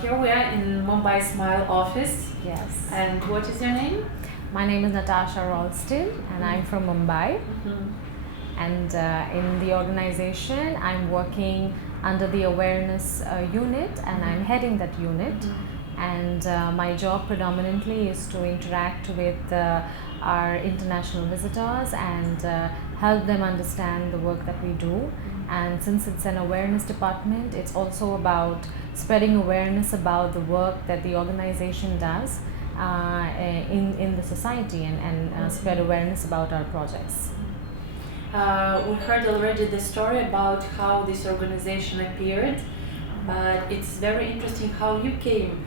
Here we are in Mumbai Smile office. Yes. And what is your name? My name is Natasha Ralston and I'm from Mumbai. And in the organization, I'm working under the awareness unit and I'm heading that unit. And my job predominantly is to interact with our international visitors and help them understand the work that we do. And since it's an awareness department, it's also about spreading awareness about the work that the organization does in the society and spread awareness about our projects. We heard already the story about how this organization appeared, but it's very interesting how you came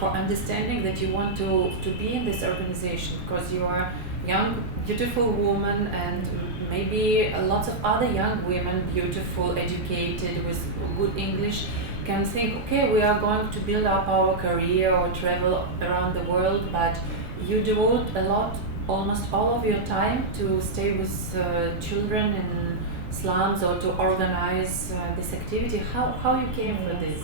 for understanding that you want to be in this organization, because you are a young, beautiful woman, and maybe lots of other young women, beautiful, educated, with good English, can think, okay, we are going to build up our career or travel around the world, but you devote a lot, almost all of your time to stay with children in slums or to organize this activity. How you came for this?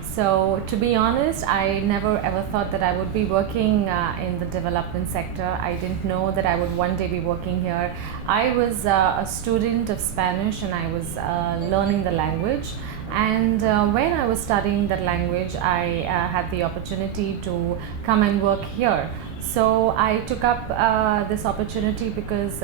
So to be honest, I never ever thought that I would be working in the development sector. I didn't know that I would one day be working here. I was a student of Spanish and I was learning the language. And when I was studying that language, I had the opportunity to come and work here. So I took up this opportunity because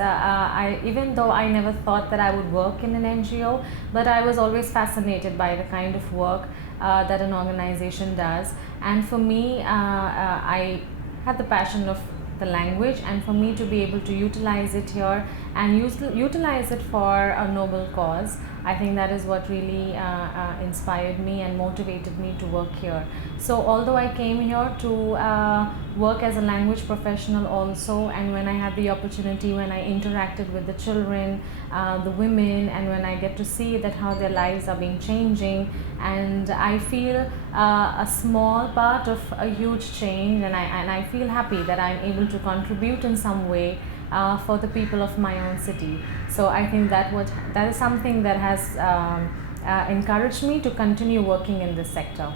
even though I never thought that I would work in an NGO, but I was always fascinated by the kind of work that an organization does. And for me, I had the passion of the language, and for me to be able to utilize it here and utilize it for a noble cause, I think that is what really inspired me and motivated me to work here. So although I came here to work as a language professional also, and when I had the opportunity, when I interacted with the children, the women, and when I get to see that how their lives are being changing, and I feel a small part of a huge change, and I feel happy that I'm able to contribute in some way for the people of my own city. So I think that is something that has encouraged me to continue working in this sector.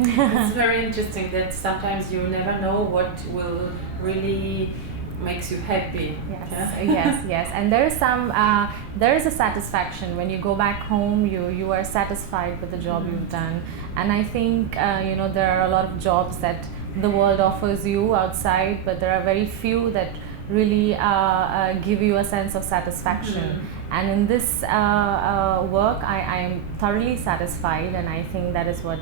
It's very interesting that sometimes you never know what will really makes you happy. Yes, yes. And there is a satisfaction when you go back home. You are satisfied with the job you've done, and I think there are a lot of jobs that the world offers you outside, but there are very few that really give you a sense of satisfaction. And in this work, I am thoroughly satisfied, and I think that is what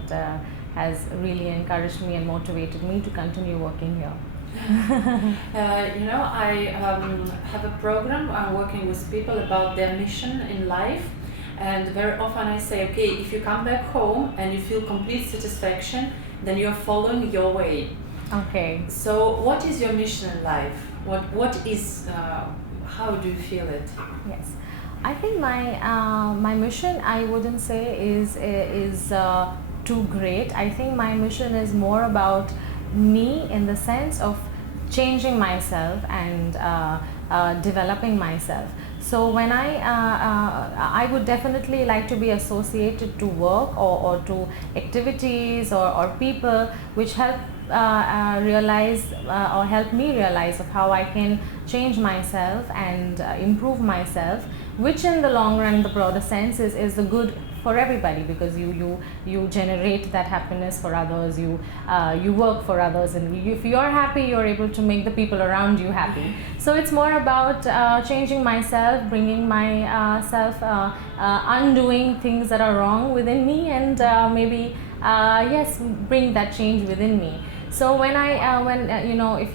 has really encouraged me and motivated me to continue working here. I have a program. I'm working with people about their mission in life, and very often I say, okay, if you come back home and you feel complete satisfaction, then you're following your way. Okay. So what is your mission in life? What is how do you feel it? Yes, I think my mission, I wouldn't say is too great. I think my mission is more about me, in the sense of changing myself and developing myself. So when I would definitely like to be associated to work or to activities or people which help realize or help me realize of how I can change myself and improve myself, which in the long run, the broader sense, is the good for everybody, because you generate that happiness for others, you work for others, and if you are happy, you're able to make the people around you happy. So it's more about changing myself, bringing myself, undoing things that are wrong within me, and maybe bring that change within me. So if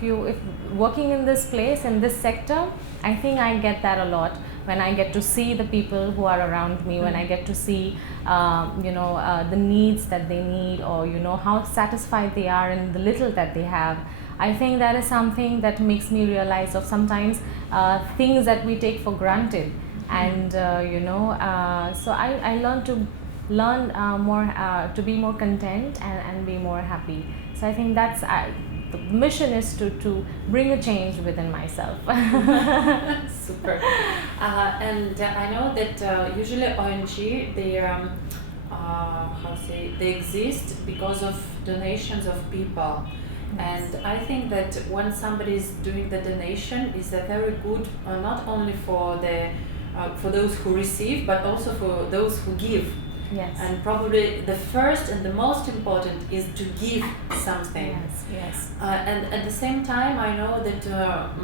working in this place, in this sector, I think I get that a lot when I get to see the people who are around me, when I get to see the needs that they need, or how satisfied they are in the little that they have. I think that is something that makes me realize of sometimes things that we take for granted, and so I learned to be more content and be more happy. So I think that's the mission is to bring a change within myself. Super. And I know that usually ONG, they how to say, they exist because of donations of people. Yes. And I think that when somebody is doing the donation, is a very good, not only for the for those who receive, but also for those who give. Yes. And probably the first and the most important is to give something. Yes. Yes. And at the same time, I know that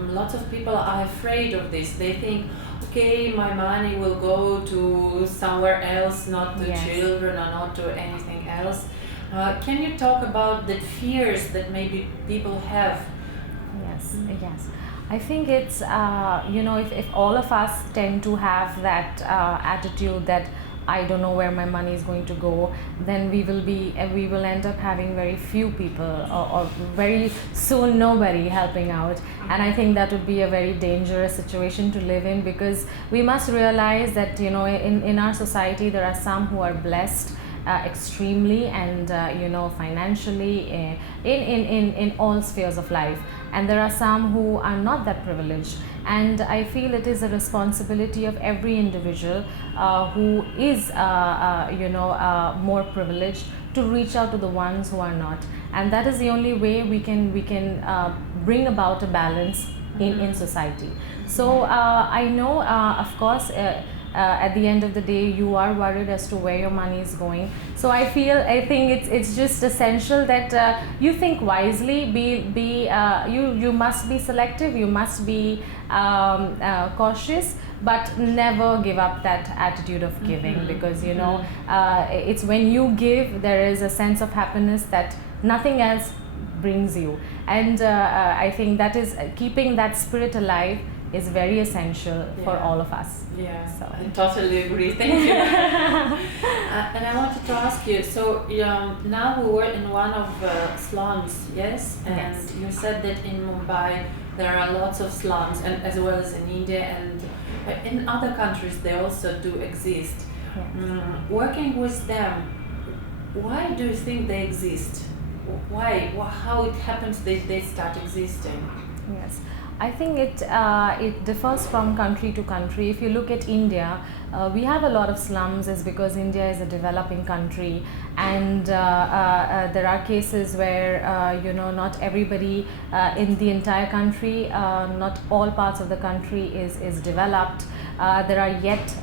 lots of people are afraid of this. They think, okay, my money will go to somewhere else, not to Yes. children or not to anything else. Can you talk about the fears that maybe people have? Yes, yes. I think it's, if all of us tend to have that attitude that I don't know where my money is going to go, then we will end up having very few people, or very soon nobody helping out. And I think that would be a very dangerous situation to live in, because we must realize that, in our society there are some who are blessed extremely, and financially, in all spheres of life, and there are some who are not that privileged. And I feel it is a responsibility of every individual who is more privileged, to reach out to the ones who are not. And that is the only way we can bring about a balance in society. So I know, of course, at the end of the day, you are worried as to where your money is going. So I think it's just essential that you think wisely. You must be selective. You must be cautious, but never give up that attitude of giving, because it's when you give, there is a sense of happiness that nothing else brings you. And I think that is keeping that spirit alive is very essential for all of us. Yeah, so I totally agree. Thank you. And I wanted to ask you, so now we were in one of slums, yes? And yes. You said that in Mumbai there are lots of slums, and as well as in India, and in other countries they also do exist. Yes. Working with them, why do you think they exist? Why? How it happens that they start existing? Yes, I think it differs from country to country. If you look at India, we have a lot of slums, is because India is a developing country, and there are cases where not everybody in the entire country, not all parts of the country is developed. There are yet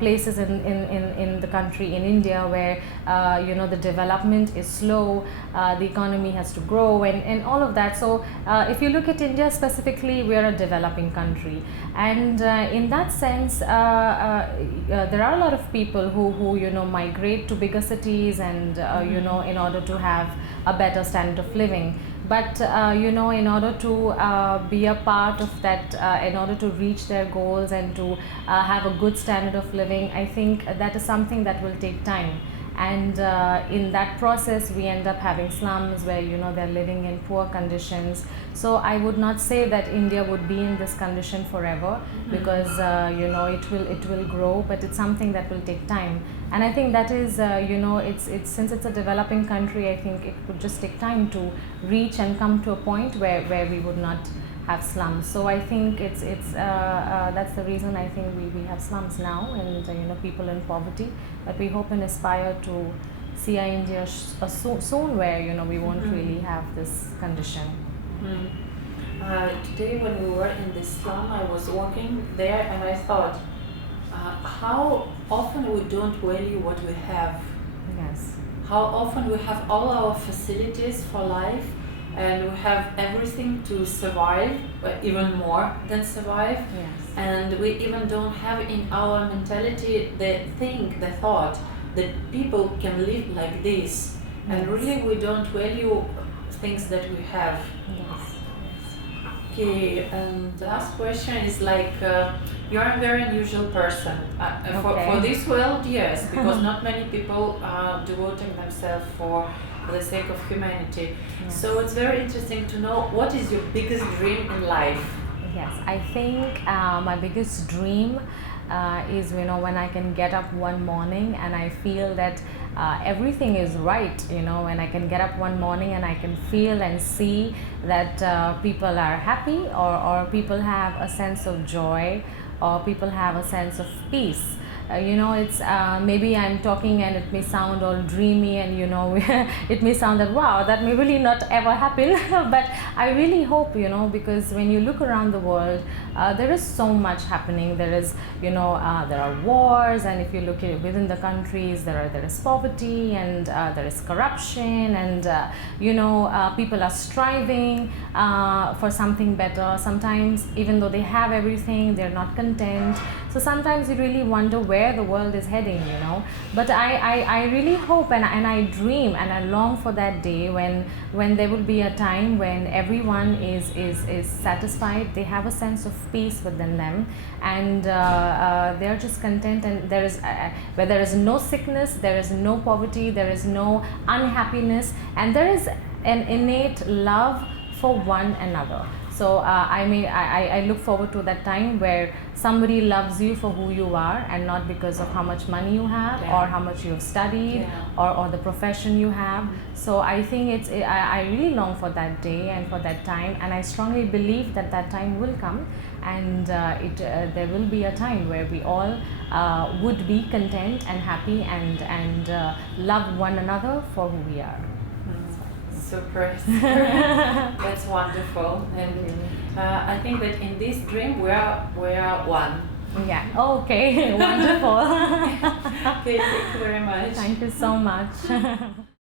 places in the country, in India, where the development is slow, the economy has to grow, and all of that. So if you look at India specifically, we are a developing country, and in that sense, there are a lot of people who migrate to bigger cities, and in order to have a better standard of living. But in order to be a part of that, in order to reach their goals and to have a good standard of living, I think that is something that will take time. And in that process, we end up having slums where they're living in poor conditions. So I would not say that India would be in this condition forever, because it will grow, but it's something that will take time. And I think that is it's since it's a developing country, I think it would just take time to reach and come to a point where we would not have slums. So I think it's that's the reason I think we have slums now, and people in poverty. But we hope and aspire to see our India soon where we won't really have this condition. Today when we were in this slum, I was walking there and I thought, how often we don't value what we have. Yes. How often we have all our facilities for life, and we have everything to survive, but even more than survive. Yes. And we even don't have in our mentality the thought that people can live like this. And Yes. really we don't value things that we have. Yes. Okay, and the last question is you're a very unusual person. For this world, yes, because not many people are devoting themselves for the sake of humanity. Yes. So it's very interesting to know, what is your biggest dream in life? Yes, I think my biggest dream is when I can get up one morning and I feel that everything is right, when I can get up one morning and I can feel and see that people are happy, or people have a sense of joy, or people have a sense of peace. it's maybe I'm talking and it may sound all dreamy, and it may sound that wow, that may really not ever happen. But I really hope, because when you look around the world, there is so much happening. There is, there are wars, and if you look at within the countries, there is poverty, and there is corruption, and people are striving for something better. Sometimes, even though they have everything, they're not content. So sometimes you really wonder where the world is heading, But I really hope, and I dream and I long for that day when there will be a time when everyone is satisfied. They have a sense of peace within them, and they're just content. And where there is no sickness, there is no poverty, there is no unhappiness, and there is an innate love for one another. So I look forward to that time where somebody loves you for who you are, and not because of how much money you have, Yeah. or how much you have studied, Yeah. or the profession you have. So I think I really long for that day and for that time, and I strongly believe that time will come, and there will be a time where we all would be content and happy, and love one another for who we are. Super. That's wonderful, and I think that in this dream we are one. Yeah. Okay. Wonderful. Okay, thank you very much. Thank you so much.